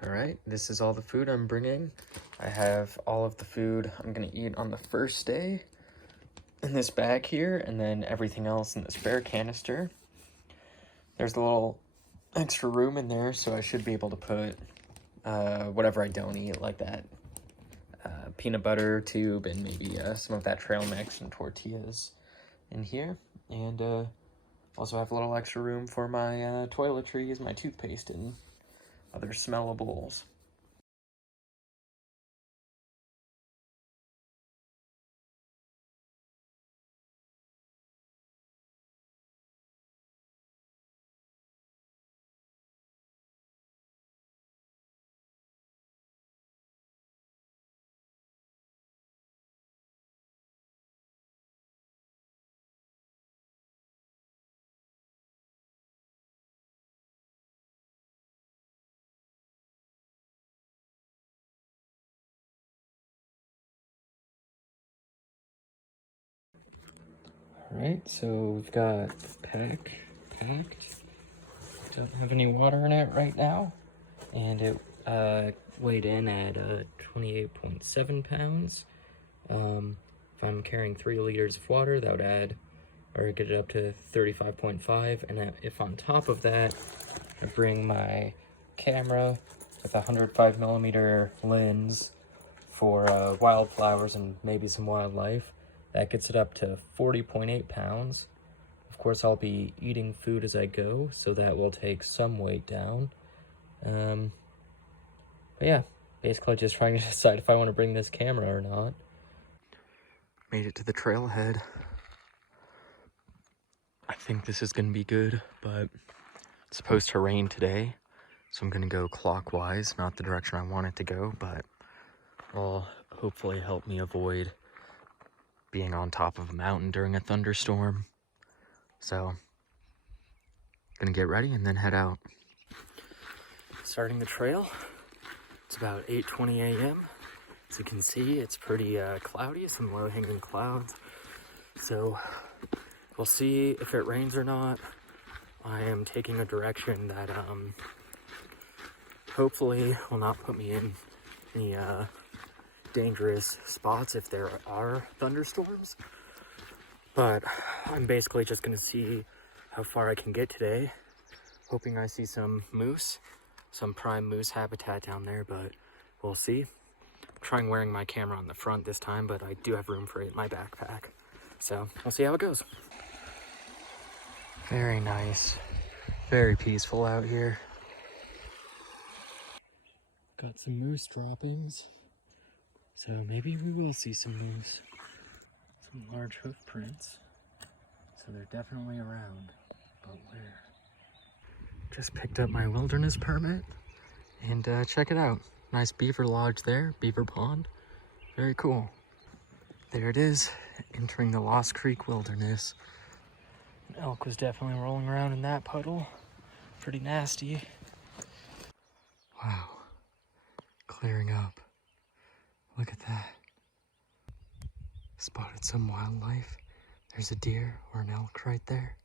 All right, this is all the food I'm bringing. I have all of the food I'm gonna eat on the first day in this bag here, and then everything else in the spare canister. There's a little extra room in there, so I should be able to put whatever I don't eat, like that peanut butter tube and maybe some of that trail mix and tortillas in here. And also have a little extra room for my toiletries, my toothpaste, and other smellables. Alright, so we've got the pack packed. Don't have any water in it right now. And it weighed in at 28.7 pounds. If I'm carrying 3 liters of water, that would add, or get it up to 35.5. And if on top of that, I bring my camera with a 105mm lens for wildflowers and maybe some wildlife, that gets it up to 40.8 pounds. Of course, I'll be eating food as I go, so that will take some weight down. But yeah, basically just trying to decide if I want to bring this camera or not. Made it to the trailhead. I think this is gonna be good, but it's supposed to rain today, so I'm gonna go clockwise, not the direction I want it to go, but will hopefully help me avoid being on top of a mountain during a thunderstorm. So, gonna get ready and then head out. Starting the trail. It's about 8:20 a.m. As you can see, it's pretty cloudy, some low-hanging clouds. So, we'll see if it rains or not. I am taking a direction that hopefully will not put me in any dangerous spots if there are thunderstorms. But I'm basically just gonna see how far I can get today. Hoping I see some moose, some prime moose habitat down there, but we'll see. I'm trying wearing my camera on the front this time, but I do have room for it in my backpack. So we'll see how it goes. Very nice. Very peaceful out here. Got some moose droppings. So maybe we will see some moose. Some large hoof prints. So they're definitely around, but where? Just picked up my wilderness permit and check it out. Nice beaver lodge there, beaver pond. Very cool. There it is, entering the Lost Creek Wilderness. An elk was definitely rolling around in that puddle. Pretty nasty. Wow, clearing up. Look at that. Spotted some wildlife. There's a deer or an elk right there.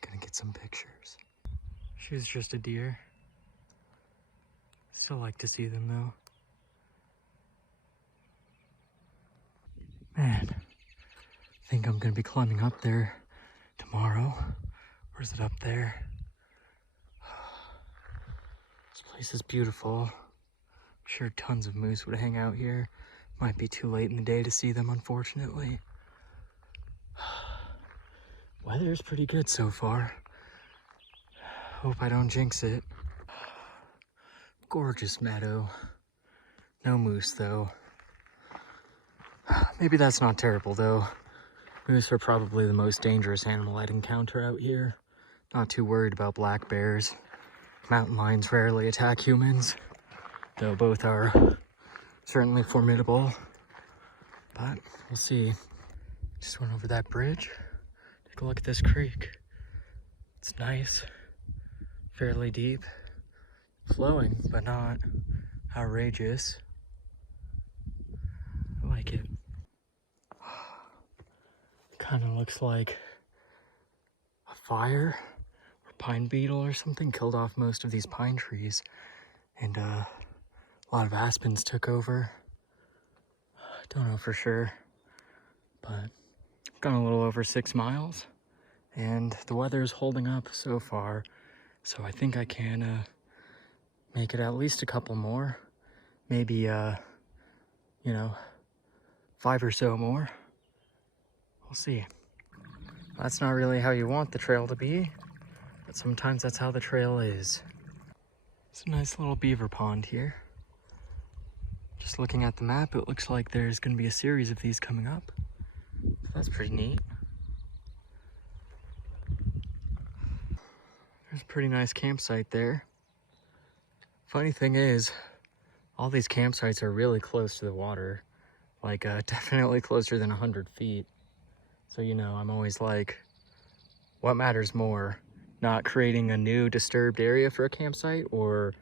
Gonna get some pictures. She was just a deer. Still like to see them though. Man, I think I'm gonna be climbing up there tomorrow. Or is it up there? This place is beautiful. I'm sure tons of moose would hang out here. Might be too late in the day to see them, unfortunately. Weather's pretty good so far. Hope I don't jinx it. Gorgeous meadow. No moose though. Maybe that's not terrible though. Moose are probably the most dangerous animal I'd encounter out here. Not too worried about black bears. Mountain lions rarely attack humans, though both are certainly formidable. But we'll see. Just went over that bridge. Take a look at this creek. It's nice, fairly deep, flowing, but not outrageous. I like it. Kind of looks like a fire or pine beetle or something killed off most of these pine trees, and a lot of aspens took over. Don't know for sure, but I've gone a little over 6 miles, and the weather is holding up so far, so I think I can make it at least a couple more, maybe you know, 5 or so more. We'll see. That's not really how you want the trail to be, but sometimes that's how the trail is. It's a nice little beaver pond here. Just looking at the map, it looks like there's going to be a series of these coming up. So that's pretty neat. There's a pretty nice campsite there. Funny thing is, all these campsites are really close to the water, like definitely closer than 100 feet. So, you know, I'm always like, what matters more? Not creating a new disturbed area for a campsite, or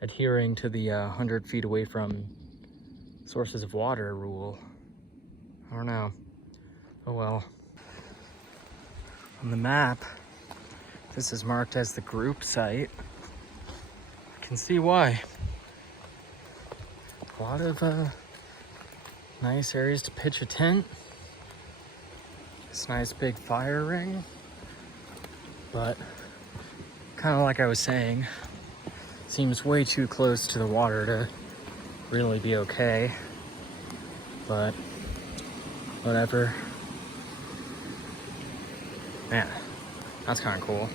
adhering to the 100 feet away from sources of water rule? I don't know. Oh well. On the map, this is marked as the group site. I can see why. A lot of nice areas to pitch a tent. This nice big fire ring. But kind of like I was saying, seems way too close to the water to really be okay. But whatever. Man, that's kind of cool.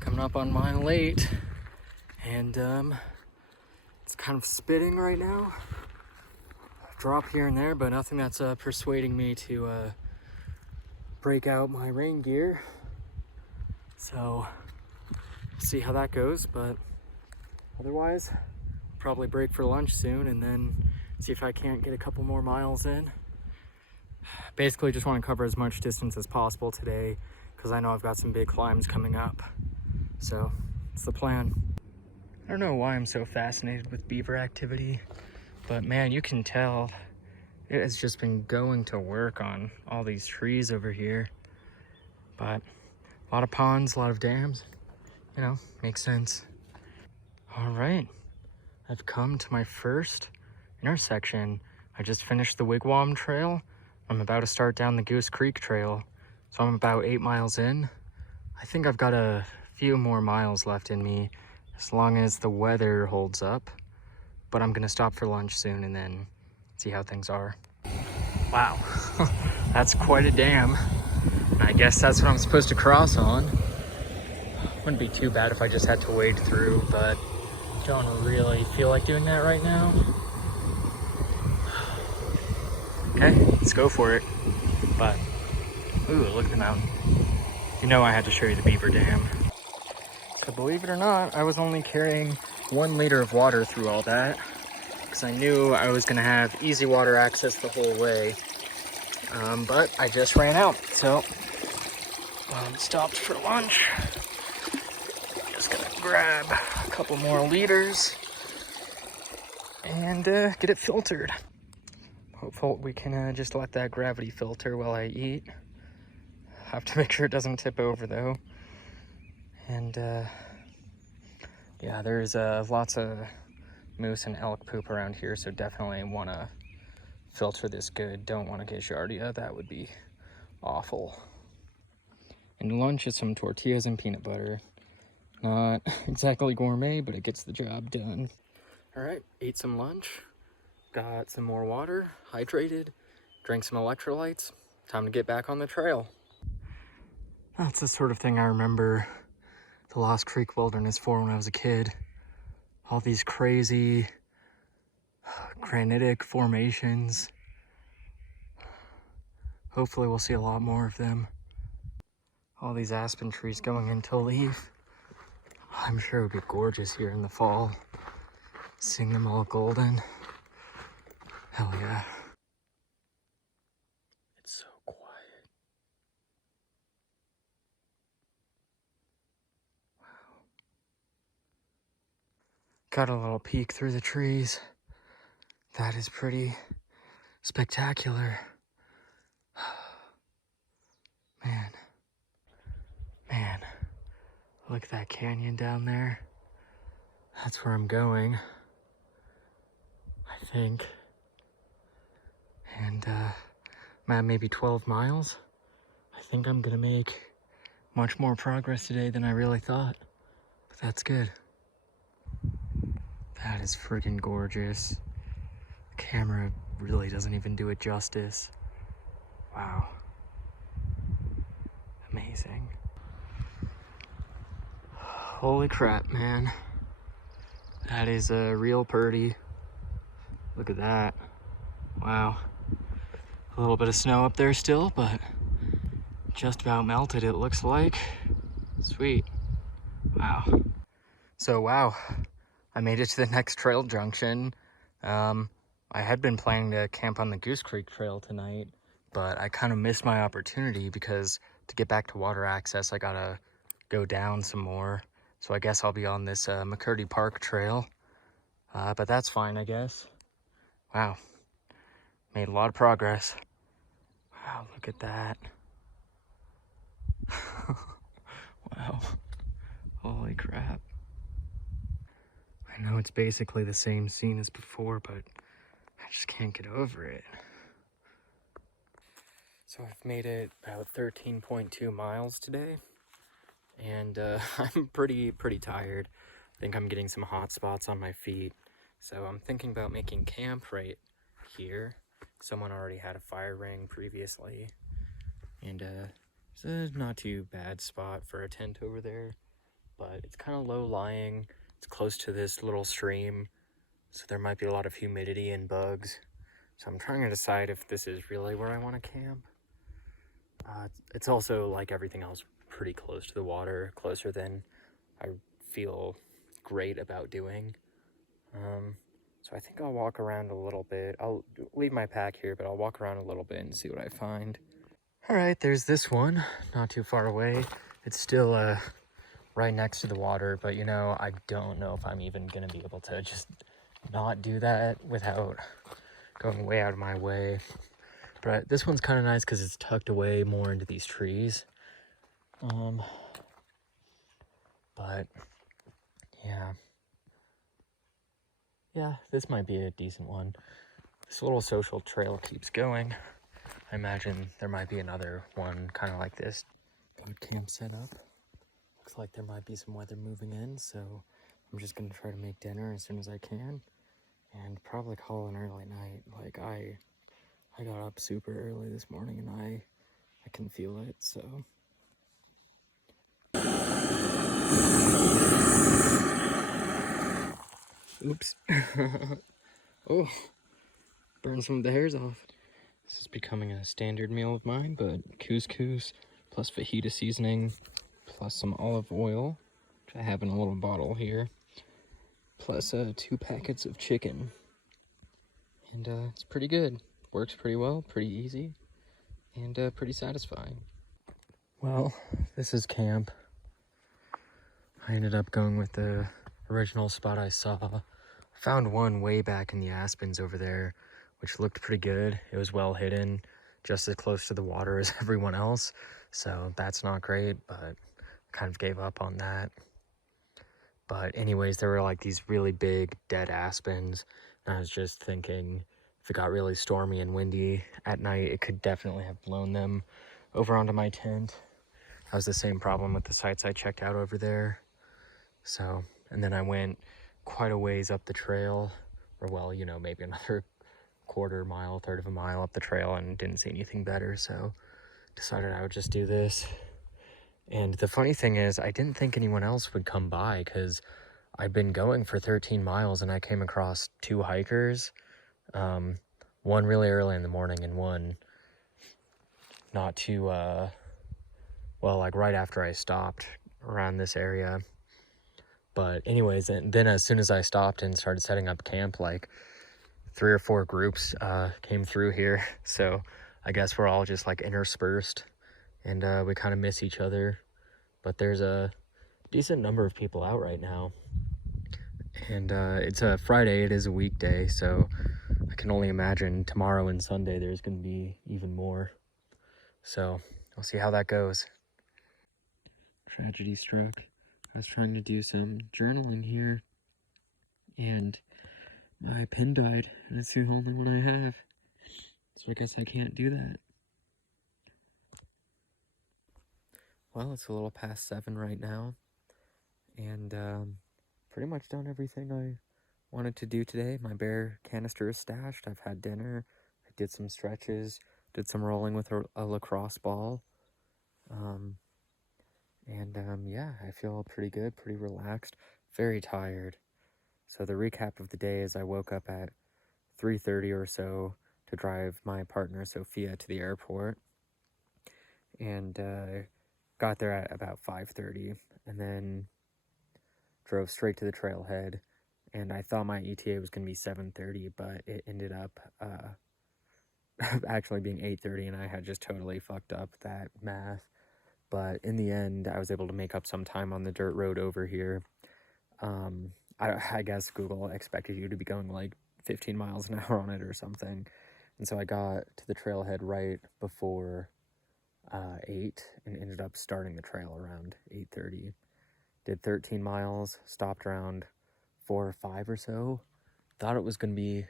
Coming up on mile 8, and it's kind of spitting right now. Drop here and there, but nothing that's persuading me to break out my rain gear. So see how that goes, but otherwise probably break for lunch soon and then see if I can't get a couple more miles in. Basically just want to cover as much distance as possible today because I know I've got some big climbs coming up. So it's the plan. I don't know why I'm so fascinated with beaver activity, but man, you can tell it has just been going to work on all these trees over here. But a lot of ponds, a lot of dams, you know, makes sense. All right, I've come to my first intersection. I just finished the Wigwam Trail. I'm about to start down the Goose Creek Trail. So I'm about 8 miles in. I think I've got a few more miles left in me as long as the weather holds up. But I'm gonna stop for lunch soon and then see how things are. Wow, that's quite a dam. I guess that's what I'm supposed to cross on. Wouldn't be too bad if I just had to wade through, but don't really feel like doing that right now. Okay, let's go for it. But, ooh, look at the mountain. You know I had to show you the beaver dam. So believe it or not, I was only carrying 1 liter of water through all that because I knew I was gonna have easy water access the whole way. But I just ran out, so stopped for lunch. Just gonna grab a couple more liters and get it filtered. Hopefully we can just let that gravity filter while I eat. Have to make sure it doesn't tip over though. And yeah, there's lots of moose and elk poop around here, so definitely want to filter this good. Don't want to get giardia, that would be awful. And lunch is some tortillas and peanut butter. Not exactly gourmet, but it gets the job done. All right, ate some lunch, got some more water, hydrated, drank some electrolytes. Time to get back on the trail. That's the sort of thing I remember the Lost Creek Wilderness for when I was a kid. All these crazy granitic formations. Hopefully we'll see a lot more of them. All these aspen trees going into leaf. I'm sure it would be gorgeous here in the fall. Seeing them all golden. Hell yeah. It's so quiet. Wow. Got a little peek through the trees. That is pretty spectacular. Man. Look at that canyon down there. That's where I'm going, I think. And I'm at maybe 12 miles. I think I'm gonna make much more progress today than I really thought, but that's good. That is freaking gorgeous. The camera really doesn't even do it justice. Wow. Amazing. Holy crap, man. That is a real pretty. Look at that. Wow. A little bit of snow up there still, but just about melted, it looks like. Sweet. Wow. So, wow. I made it to the next trail junction. I had been planning to camp on the Goose Creek Trail tonight, but I kind of missed my opportunity because to get back to water access, I gotta go down some more. So I guess I'll be on this McCurdy Park Trail, but that's fine, I guess. Wow, made a lot of progress. Wow, look at that. Wow, holy crap. I know it's basically the same scene as before, but I just can't get over it. So I've made it about 13.2 miles today, and I'm pretty tired. I think I'm getting some hot spots on my feet, so I'm thinking about making camp right here. Someone already had a fire ring previously, and it's a not too bad spot for a tent over there, but it's kind of low lying. It's close to this little stream, so there might be a lot of humidity and bugs. So I'm trying to decide if this is really where I want to camp. It's also, like everything else, pretty close to the water, closer than I feel great about doing. So I think I'll walk around a little bit. I'll leave my pack here, but I'll walk around a little bit and see what I find. All right, there's this one, not too far away. It's still right next to the water, but you know, I don't know if I'm even gonna be able to just not do that without going way out of my way. But this one's kind of nice because it's tucked away more into these trees. But yeah, this might be a decent one. This little social trail keeps going. I imagine there might be another one kind of like this. Got camp set up. Looks like there might be some weather moving in, so I'm just gonna try to make dinner as soon as I can and probably call an early night. Like I got up super early this morning and I can feel it, so. Oops. Oh, burned some of the hairs off. This is becoming a standard meal of mine, but couscous plus fajita seasoning plus some olive oil, which I have in a little bottle here, plus 2 packets of chicken. And it's pretty good. Works pretty well, pretty easy, and pretty satisfying. Well, this is camp. I ended up going with the original spot I saw. Found one way back in the aspens over there, which looked pretty good. It was well hidden, just as close to the water as everyone else, so that's not great, but kind of gave up on that. But anyways, there were like these really big dead aspens, and I was just thinking if it got really stormy and windy at night, it could definitely have blown them over onto my tent. That was the same problem with the sites I checked out over there. So, and then I went quite a ways up the trail, or well, you know, maybe another quarter mile, third of a mile up the trail, and didn't see anything better, so decided I would just do this. And the funny thing is, I didn't think anyone else would come by because I'd been going for 13 miles and I came across 2 hikers, one really early in the morning and one not too, well, like right after I stopped around this area. But anyways, then as soon as I stopped and started setting up camp, like 3 or 4 groups came through here. So I guess we're all just like interspersed and we kind of miss each other. But there's a decent number of people out right now. And it's a Friday, it is a weekday, so I can only imagine tomorrow and Sunday there's going to be even more. So we'll see how that goes. Tragedy struck. I was trying to do some journaling here, and my pen died, and it's the only one I have. So I guess I can't do that. Well, it's a little past 7 right now, and pretty much done everything I wanted to do today. My bear canister is stashed. I've had dinner. I did some stretches, did some rolling with a lacrosse ball. Yeah, I feel pretty good, pretty relaxed, very tired. So the recap of the day is I woke up at 3:30 or so to drive my partner Sophia to the airport, and got there at about 5:30, and then drove straight to the trailhead. And I thought my ETA was going to be 7:30, but it ended up actually being 8:30, and I had just totally fucked up that math. But in the end, I was able to make up some time on the dirt road over here. I guess Google expected you to be going like 15 miles an hour on it or something. And so I got to the trailhead right before 8 and ended up starting the trail around 8:30. Did 13 miles, stopped around 4 or 5 or so. Thought it was going to be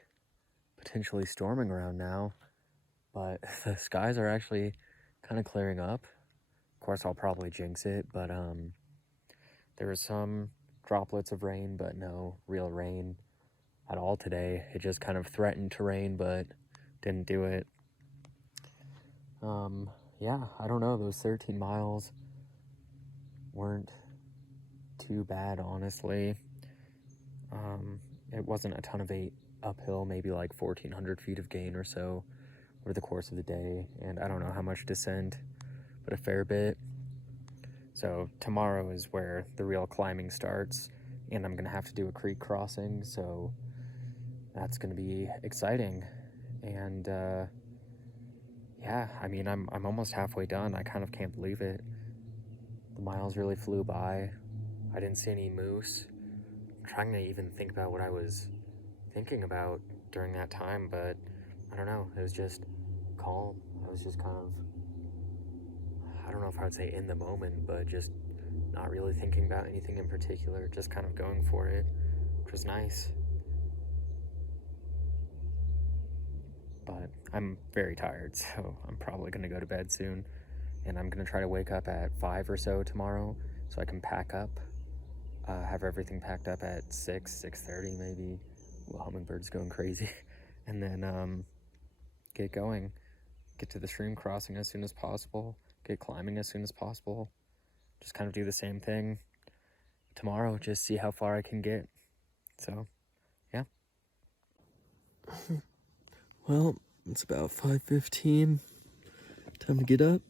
potentially storming around now, but the skies are actually kind of clearing up. Of course, I'll probably jinx it, but there were some droplets of rain, but no real rain at all today. It just kind of threatened to rain, but didn't do it. Yeah, I don't know. Those 13 miles weren't too bad, honestly. It wasn't a ton of uphill, maybe like 1,400 feet of gain or so over the course of the day, and I don't know how much descent, but a fair bit. So tomorrow is where the real climbing starts, and I'm gonna have to do a creek crossing, so that's gonna be exciting. And yeah, I mean, I'm almost halfway done. I kind of can't believe it. The miles really flew by. I didn't see any moose. I'm trying to even think about what I was thinking about during that time, but I don't know. It was just calm. I was just kind of, I don't know if I would say in the moment, but just not really thinking about anything in particular, just kind of going for it, which was nice. But I'm very tired, so I'm probably going to go to bed soon, and I'm going to try to wake up at 5 or so tomorrow so I can pack up, have everything packed up at 6:30 maybe. Well, hummingbird's going crazy. And then get going, get to the stream crossing as soon as possible, get climbing as soon as possible, just kind of do the same thing tomorrow, just see how far I can get. So yeah. Well, it's about 5:15, time to get up.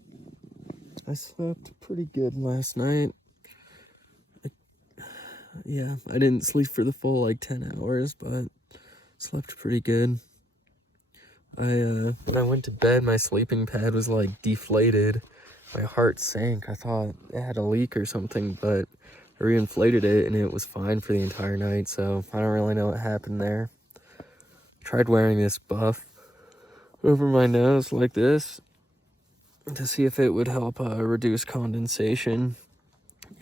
I slept pretty good last night. I didn't sleep for the full like 10 hours, but slept pretty good. When I went to bed, my sleeping pad was like deflated. My heart sank. I thought it had a leak or something, but I reinflated it and it was fine for the entire night, so I don't really know what happened there. Tried wearing this buff over my nose like this to see if it would help reduce condensation,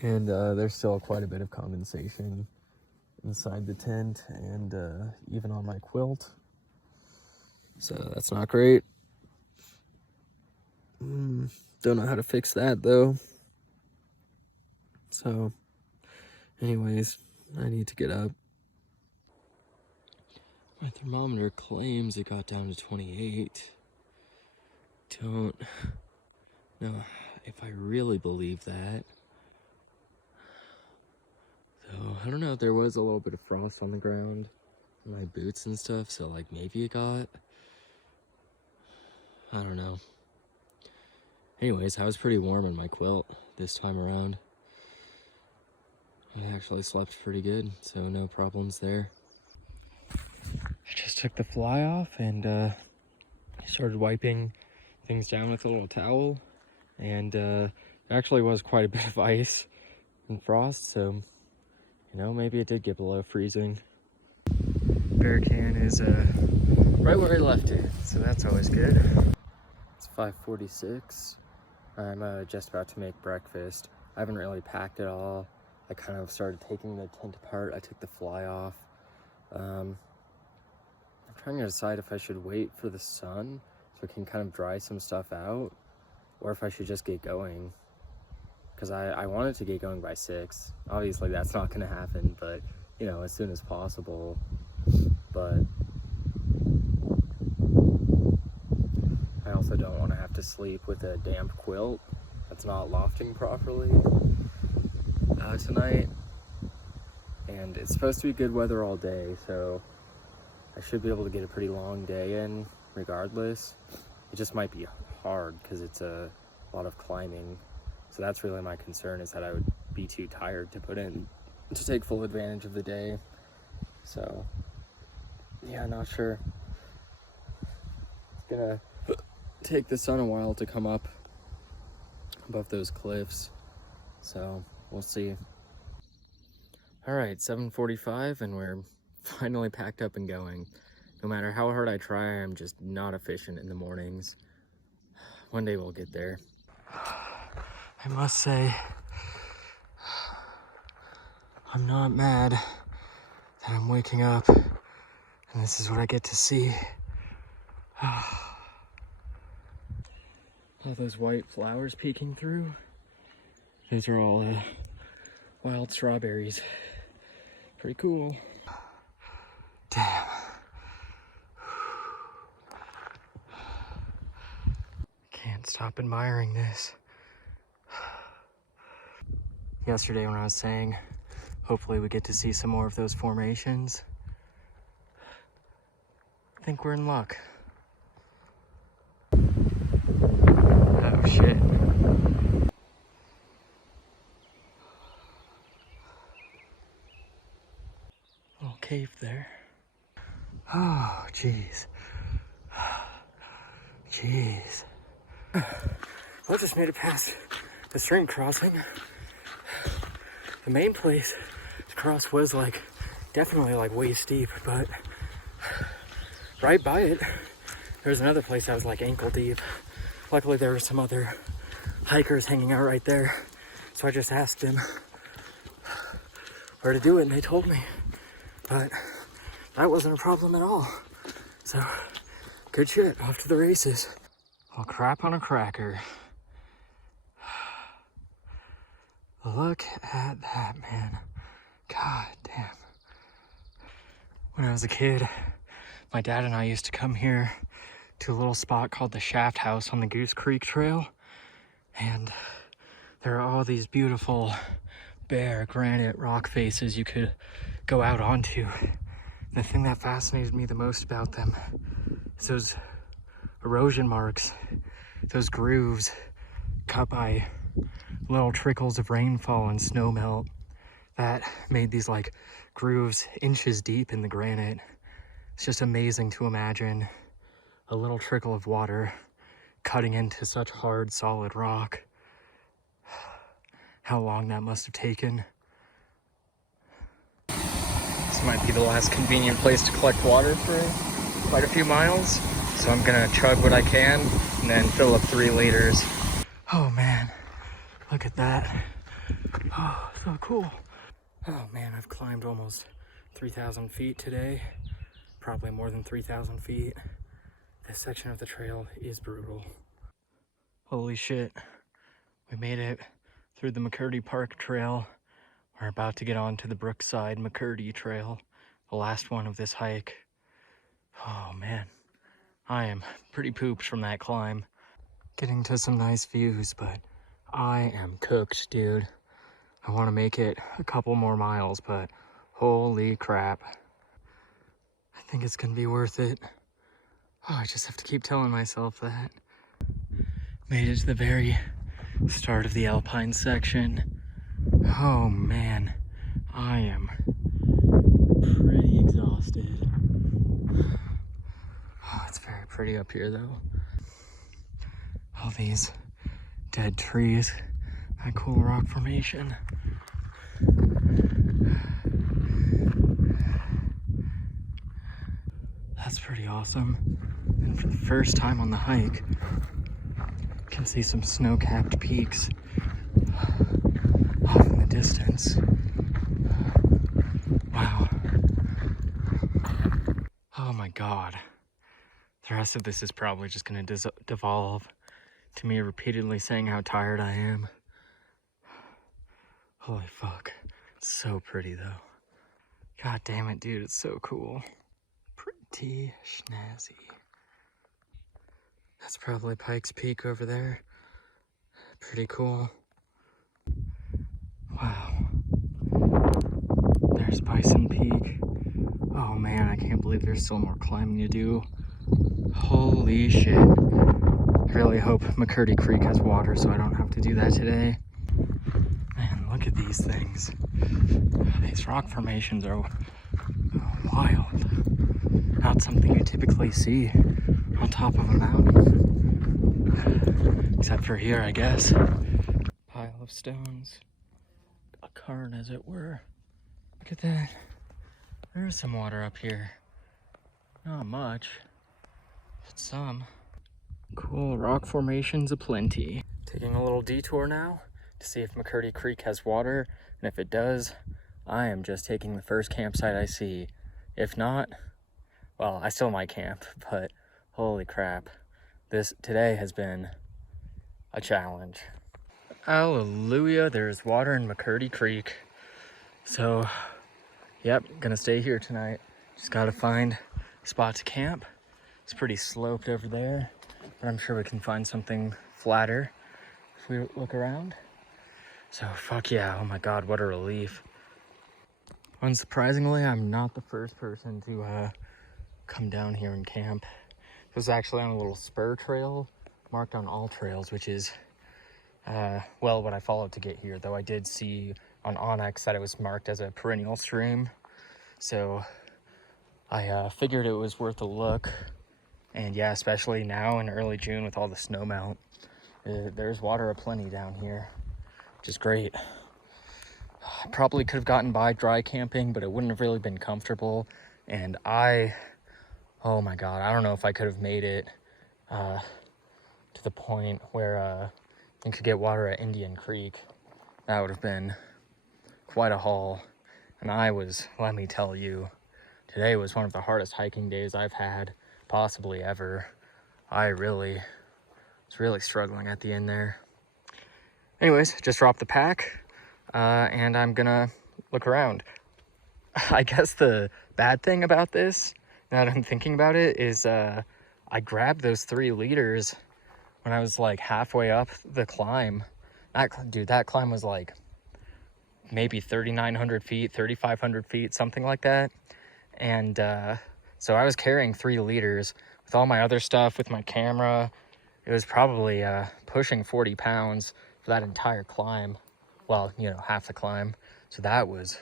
and there's still quite a bit of condensation inside the tent and even on my quilt, so that's not great. Don't know how to fix that though. So anyways, I need to get up. My thermometer claims it got down to 28. Don't know if I really believe that. So I don't know, there was a little bit of frost on the ground, on my boots and stuff, so like maybe it got, I don't know. Anyways, I was pretty warm in my quilt this time around. I actually slept pretty good, so no problems there. I just took the fly off and started wiping things down with a little towel, and there actually was quite a bit of ice and frost, so you know, maybe it did get below freezing. Bear can is right where I left it, so that's always good. It's 5:46. I'm just about to make breakfast. I haven't really packed at all. I kind of started taking the tent apart. I took the fly off. I'm trying to decide if I should wait for the sun so I can kind of dry some stuff out, or if I should just get going. Because I wanted to get going by 6. Obviously that's not going to happen, but you know, as soon as possible. But I also don't want to have to sleep with a damp quilt that's not lofting properly tonight. And it's supposed to be good weather all day, so I should be able to get a pretty long day in regardless. It just might be hard because it's a lot of climbing. So that's really my concern, is that I would be too tired to take full advantage of the day. So yeah, not sure. It's gonna take the sun a while to come up above those cliffs, so we'll see. All right, 7:45 and we're finally packed up and going. No matter how hard I try, I'm just not efficient in the mornings. One day we'll get there. I must say, I'm not mad that I'm waking up and this is what I get to see. All those white flowers peeking through, those are all wild strawberries. Pretty cool. Damn. Can't stop admiring this. Yesterday when I was saying hopefully we get to see some more of those formations, I think we're in luck. Oh shit. Little cave there. Oh, jeez. Jeez. I just made it past the stream crossing. The main place to cross was like definitely like way steep, but right by it there's another place that was like ankle deep. Luckily there were some other hikers hanging out right there, so I just asked them where to do it and they told me, but that wasn't a problem at all. So good shit, off to the races. Well, crap on a cracker. Look at that, man. God damn. When I was a kid, my dad and I used to come here to a little spot called the Shaft House on the Goose Creek Trail. And there are all these beautiful bare granite rock faces you could go out onto. And the thing that fascinated me the most about them is those erosion marks, those grooves cut by little trickles of rainfall and snow melt that made these like grooves inches deep in the granite. It's just amazing to imagine a little trickle of water cutting into such hard, solid rock. How long that must have taken. This might be the last convenient place to collect water for quite a few miles, so I'm gonna chug what I can and then fill up 3 liters. Oh man, look at that. Oh, so cool. Oh man, I've climbed almost 3,000 feet today. Probably more than 3,000 feet. This section of the trail is brutal. Holy shit. We made it through the McCurdy Park Trail. We're about to get on to the Brookside McCurdy Trail, the last one of this hike. Oh man, I am pretty pooped from that climb. Getting to some nice views, but I am cooked, dude. I want to make it a couple more miles, but holy crap. I think it's gonna be worth it. Oh, I just have to keep telling myself that. Made it to the very start of the alpine section. Oh man, I am pretty exhausted. Oh, it's very pretty up here though. All these dead trees, that cool rock formation. That's pretty awesome. And for the first time on the hike, you can see some snow-capped peaks off in the distance. God. The rest of this is probably just gonna devolve to me repeatedly saying how tired I am. Holy fuck. It's so pretty though. God damn it, dude, it's so cool. Pretty snazzy. That's probably Pikes Peak over there. Pretty cool. Wow. There's Bison Peak. Oh man, I can't believe there's still more climbing to do. Holy shit. I really hope McCurdy Creek has water so I don't have to do that today. Man, look at these things. These rock formations are wild. Not something you typically see on top of a mountain. Except for here, I guess. Pile of stones. A cairn, as it were. Look at that. There's some water up here. Not much, but some. Cool rock formations aplenty. Taking a little detour now to see if McCurdy Creek has water, and if it does, I am just taking the first campsite I see. If not, well, I still might camp, but holy crap. Today has been a challenge. Hallelujah, there's water in McCurdy Creek. So, yep, gonna stay here tonight. Just gotta find a spot to camp. It's pretty sloped over there, but I'm sure we can find something flatter if we look around. So fuck yeah, oh my God, what a relief. Unsurprisingly, I'm not the first person to come down here and camp. It was actually on a little spur trail marked on all trails, which is, well, what I followed to get here, though I did see on Onyx that it was marked as a perennial stream. So I figured it was worth a look. And yeah, especially now in early June with all the snow melt, there's water aplenty down here, which is great. I probably could have gotten by dry camping, but it wouldn't have really been comfortable. And oh my God, I don't know if I could have made it to the point where you could get water at Indian Creek. That would have been quite a haul. And let me tell you, today was one of the hardest hiking days I've had, possibly ever. I was really struggling at the end there. Anyways, just dropped the pack, and I'm gonna look around. I guess the bad thing about this, now that I'm thinking about it, is I grabbed those 3 liters when I was like halfway up the climb. That climb was like maybe 3,900 feet, 3,500 feet, something like that. And so I was carrying 3 liters with all my other stuff, with my camera. It was probably pushing 40 pounds for that entire climb. Well, you know, half the climb. So that was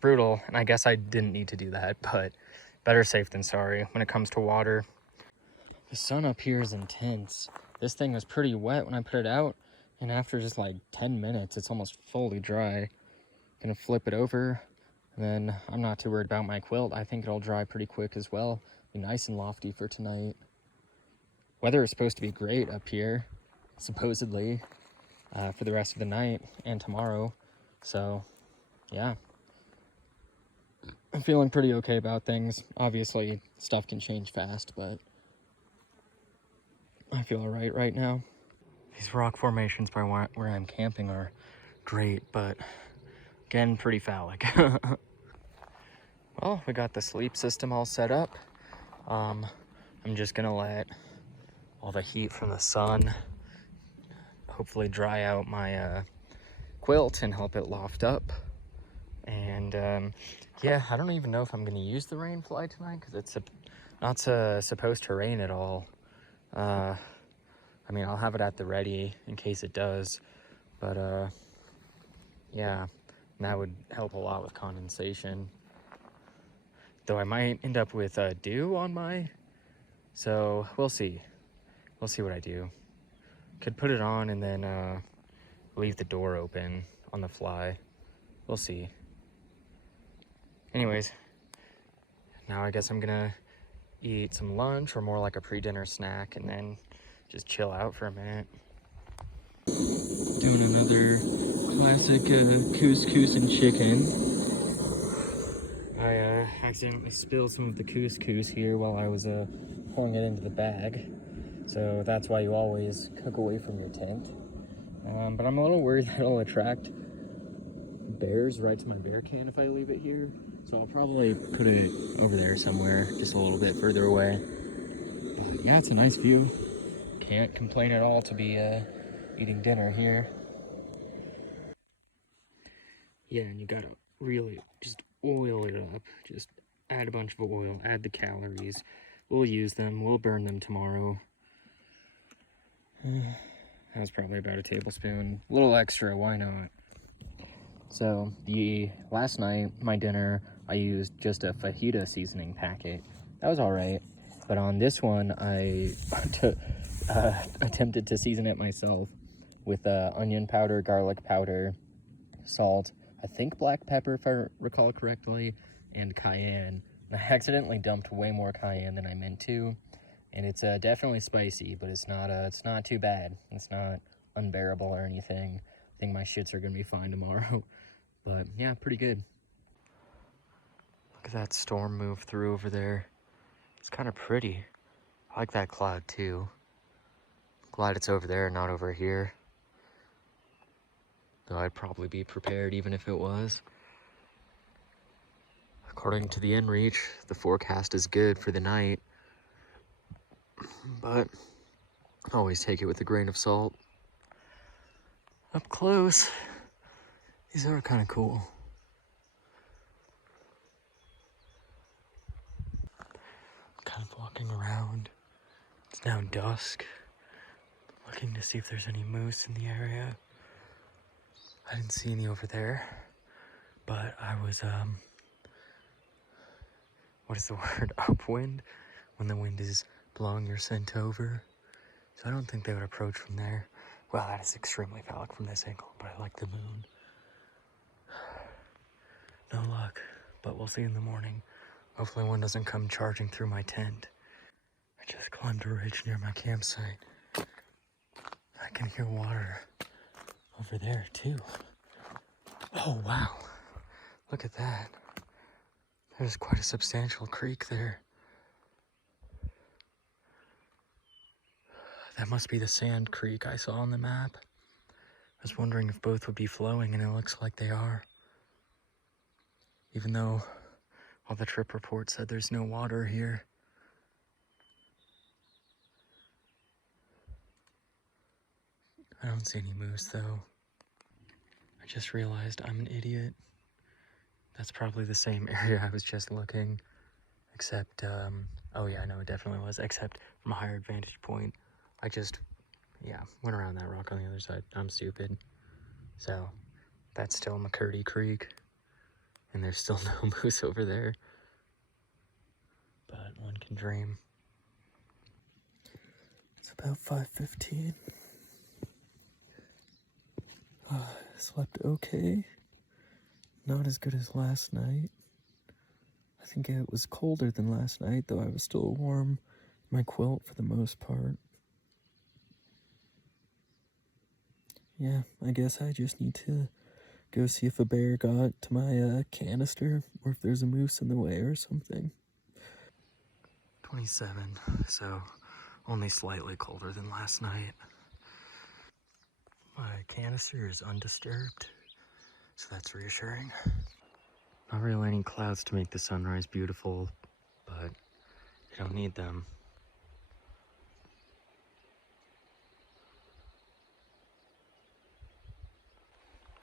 brutal, and I guess I didn't need to do that, but better safe than sorry when it comes to water. The sun up here is intense. This thing was pretty wet when I put it out, and after just like 10 minutes, it's almost fully dry. Gonna flip it over, and then I'm not too worried about my quilt. I think it'll dry pretty quick as well. Be nice and lofty for tonight. Weather is supposed to be great up here, supposedly, for the rest of the night and tomorrow. So, yeah. I'm feeling pretty okay about things. Obviously, stuff can change fast, but I feel alright right now. These rock formations by where I'm camping are great, but again, pretty phallic. Well, we got the sleep system all set up. I'm just gonna let all the heat from the sun hopefully dry out my quilt and help it loft up. And yeah, I don't even know if I'm gonna use the rain fly tonight because it's not supposed to rain at all. I mean, I'll have it at the ready in case it does, but yeah, that would help a lot with condensation. Though I might end up with dew on so we'll see. We'll see what I do. Could put it on and then leave the door open on the fly. We'll see. Anyways, now I guess I'm gonna eat some lunch, or more like a pre-dinner snack, and then just chill out for a minute. Doing another classic couscous and chicken. I accidentally spilled some of the couscous here while I was pulling it into the bag. So that's why you always cook away from your tent. But I'm a little worried that it'll attract bears right to my bear can if I leave it here. So I'll probably put it over there somewhere, just a little bit further away. But yeah, it's a nice view. Can't complain at all to be eating dinner here. Yeah, and you gotta really just oil it up. Just add a bunch of oil, add the calories. We'll use them, we'll burn them tomorrow. That was probably about a tablespoon. A little extra, why not? So, last night, my dinner, I used just a fajita seasoning packet. That was alright. But on this one, I attempted to season it myself with onion powder, garlic powder, salt, I think black pepper if I recall correctly, and cayenne. And I accidentally dumped way more cayenne than I meant to, and it's definitely spicy, but it's not too bad. It's not unbearable or anything. I think my shits are gonna be fine tomorrow. But yeah, pretty good. Look at that storm move through over there. It's kind of pretty. I like that cloud too. Glad it's over there, not over here. Though I'd probably be prepared even if it was. According to the inReach, the forecast is good for the night. But always take it with a grain of salt. Up close, these are kind of cool. I'm kind of walking around. It's now dusk. Looking to see if there's any moose in the area. I didn't see any over there, but I was, what is the word? Upwind? When the wind is blowing your scent over. So I don't think they would approach from there. Well, that is extremely phallic from this angle, but I like the moon. No luck, but we'll see in the morning. Hopefully one doesn't come charging through my tent. I just climbed a ridge near my campsite. I can hear water over there too. Oh wow, look at that. There's quite a substantial creek there. That must be the sand creek I saw on the map. I was wondering if both would be flowing, and it looks like they are. Even though all the trip reports said there's no water here. I don't see any moose though. I just realized I'm an idiot. That's probably the same area I was just looking, except, oh yeah, no, it definitely was, except from a higher vantage point. I just, yeah, went around that rock on the other side. I'm stupid. So, that's still McCurdy Creek, and there's still no moose over there. But one can dream. It's about 5:15. Slept okay. Not as good as last night. I think it was colder than last night, though I was still warm in my quilt for the most part. Yeah, I guess I just need to go see if a bear got to my canister, or if there's a moose in the way or something. 27, so only slightly colder than last night. My canister is undisturbed, so that's reassuring. Not really any clouds to make the sunrise beautiful, but you don't need them.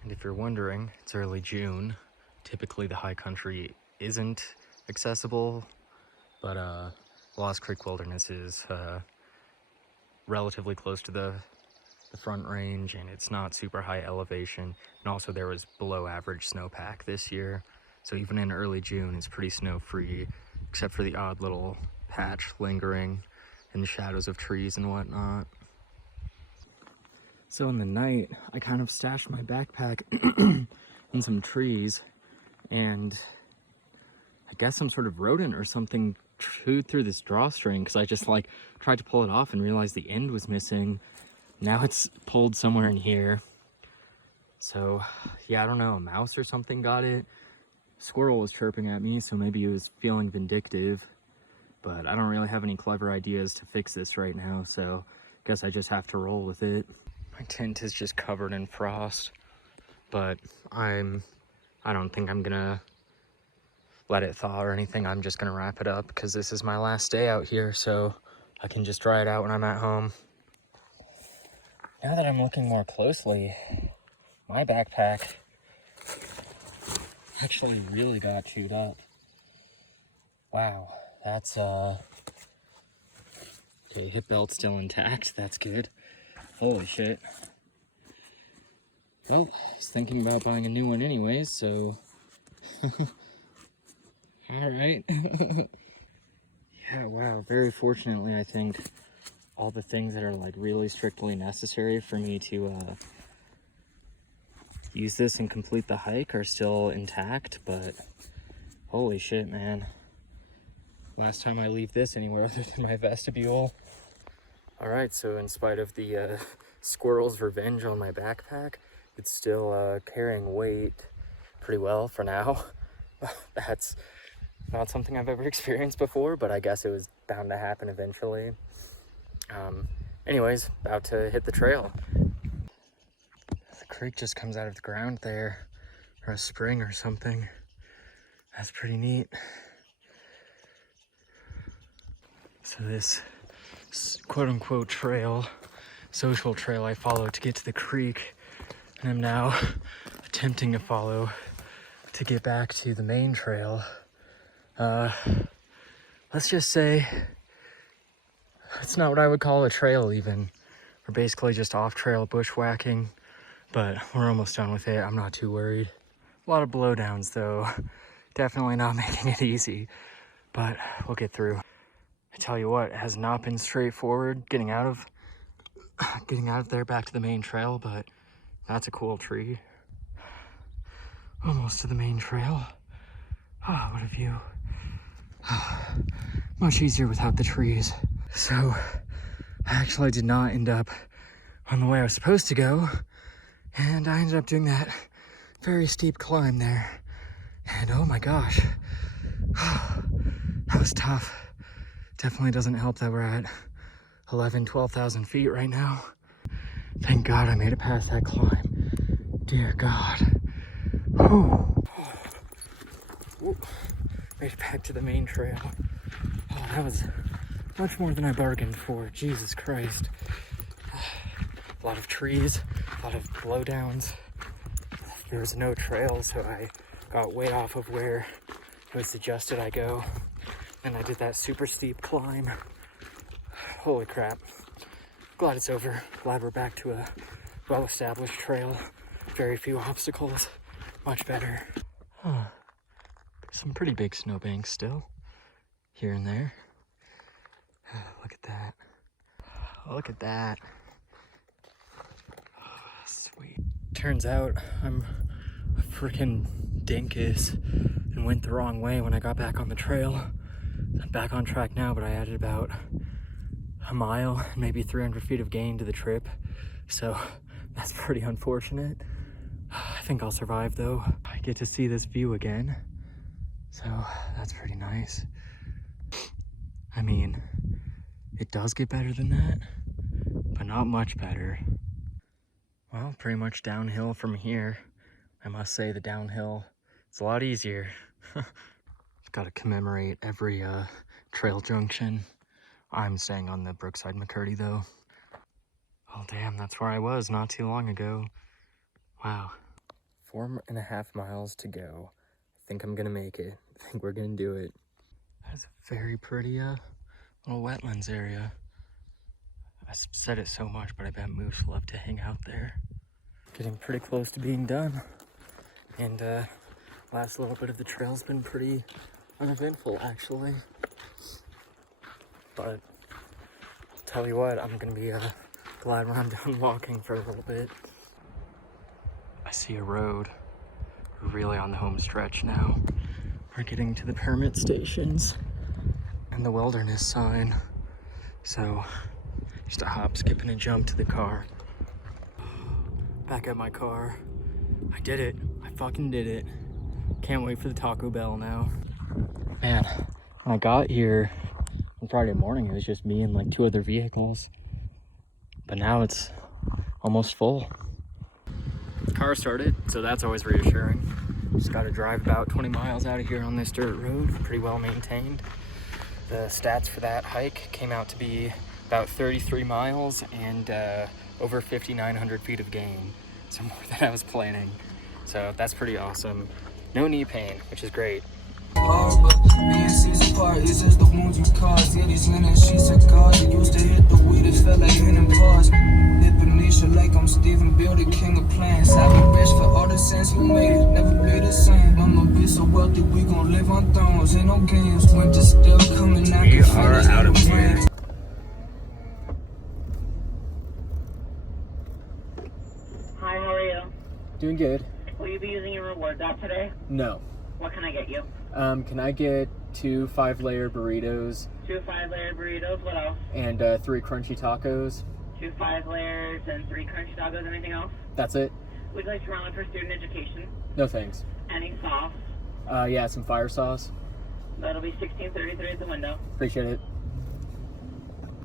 And if you're wondering, it's early June. Typically the high country isn't accessible, but Lost Creek Wilderness is relatively close to the front range, and it's not super high elevation. And also there was below average snowpack this year. So even in early June, it's pretty snow-free, except for the odd little patch lingering in the shadows of trees and whatnot. So in the night, I kind of stashed my backpack in some trees, and I guess some sort of rodent or something chewed through this drawstring, because I just like tried to pull it off and realized the end was missing. Now it's pulled somewhere in here. So yeah, I don't know, a mouse or something got it. Squirrel was chirping at me, so maybe he was feeling vindictive, but I don't really have any clever ideas to fix this right now, so I guess I just have to roll with it. My tent is just covered in frost, but I don't think I'm gonna let it thaw or anything. I'm just gonna wrap it up because this is my last day out here, so I can just dry it out when I'm at home. Now that I'm looking more closely, my backpack actually really got chewed up. Wow, that's okay, hip belt's still intact, that's good. Holy shit. Well, I was thinking about buying a new one anyways, so alright. Yeah, wow, very fortunately I think all the things that are like really strictly necessary for me to use this and complete the hike are still intact, but holy shit, man. Last time I leave this anywhere other than my vestibule. All right, so in spite of the squirrel's revenge on my backpack, it's still carrying weight pretty well for now. That's not something I've ever experienced before, but I guess it was bound to happen eventually. Anyways, about to hit the trail. The creek just comes out of the ground there, or a spring or something. That's pretty neat. So this quote-unquote trail, social trail I followed to get to the creek, and I'm now attempting to follow to get back to the main trail. Let's just say it's not what I would call a trail even. We're basically just off-trail bushwhacking, but we're almost done with it. I'm not too worried. A lot of blowdowns though. Definitely not making it easy, but we'll get through. I tell you what, it has not been straightforward getting out of there back to the main trail, but that's a cool tree. Almost to the main trail. Ah, what a view. Much easier without the trees. So, I actually did not end up on the way I was supposed to go, and I ended up doing that very steep climb there. And oh my gosh, that was tough. Definitely doesn't help that we're at 12,000 feet right now. Thank God I made it past that climb. Dear God. Whew. Made it back to the main trail. Oh, that was much more than I bargained for. Jesus Christ. A lot of trees, a lot of blowdowns. There was no trail, so I got way off of where it was suggested I go. And I did that super steep climb. Holy crap. Glad it's over. Glad we're back to a well-established trail. Very few obstacles. Much better. Huh. Some pretty big snowbanks still. Here and there. Look at that. Look at that. Oh, sweet. Turns out I'm a freaking dinkus and went the wrong way when I got back on the trail. I'm back on track now, but I added about a mile, maybe 300 feet of gain to the trip. So that's pretty unfortunate. I think I'll survive though. I get to see this view again. So that's pretty nice. I mean, it does get better than that, but not much better. Well, pretty much downhill from here. I must say the downhill is a lot easier. Got to commemorate every trail junction. I'm staying on the Brookside McCurdy though. Oh damn, that's where I was not too long ago. Wow. 4.5 miles to go. I think I'm gonna make it. I think we're gonna do it. That's a very pretty little wetlands area. I said it so much, but I bet moose love to hang out there. Getting pretty close to being done. And last little bit of the trail's been pretty uneventful actually. But tell you what, I'm gonna be glad when I'm done walking for a little bit. I see a road. We're really on the home stretch now. We're getting to the permit stations and the wilderness sign. So just a hop, skip, and a jump to the car. Back at my car. I did it. I fucking did it. Can't wait for the Taco Bell now. Man, when I got here on Friday morning, it was just me and like 2 other vehicles. But now it's almost full. Car started, so that's always reassuring. Just got to drive about 20 miles out of here on this dirt road, pretty well maintained. The stats for that hike came out to be about 33 miles and over 5,900 feet of gain. So more than I was planning. So that's pretty awesome. No knee pain, which is great. Part is just the wounds you caused. Yeah, these linen sheets of God. You used to hit the weed, it felt like hitting pause. Liponisha like I'm Stephen Bill, the king of plans. I've been rich for all the sense you made it, never be the same. I'ma be so wealthy, we gon' live on thrones. Ain't no games, winter still coming out. We are out of here. Hi, how are you? Doing good. Will you be using your rewards app today? No. What can I get you? Can I get 2 5-layer burritos? 2 5-layer burritos, what else? And 3 crunchy tacos. 2 5 layers and 3 crunchy tacos, anything else? That's it. Would you like to run one for student education? No thanks. Any sauce? Yeah, some fire sauce. That'll be $16.33 at the window. Appreciate it.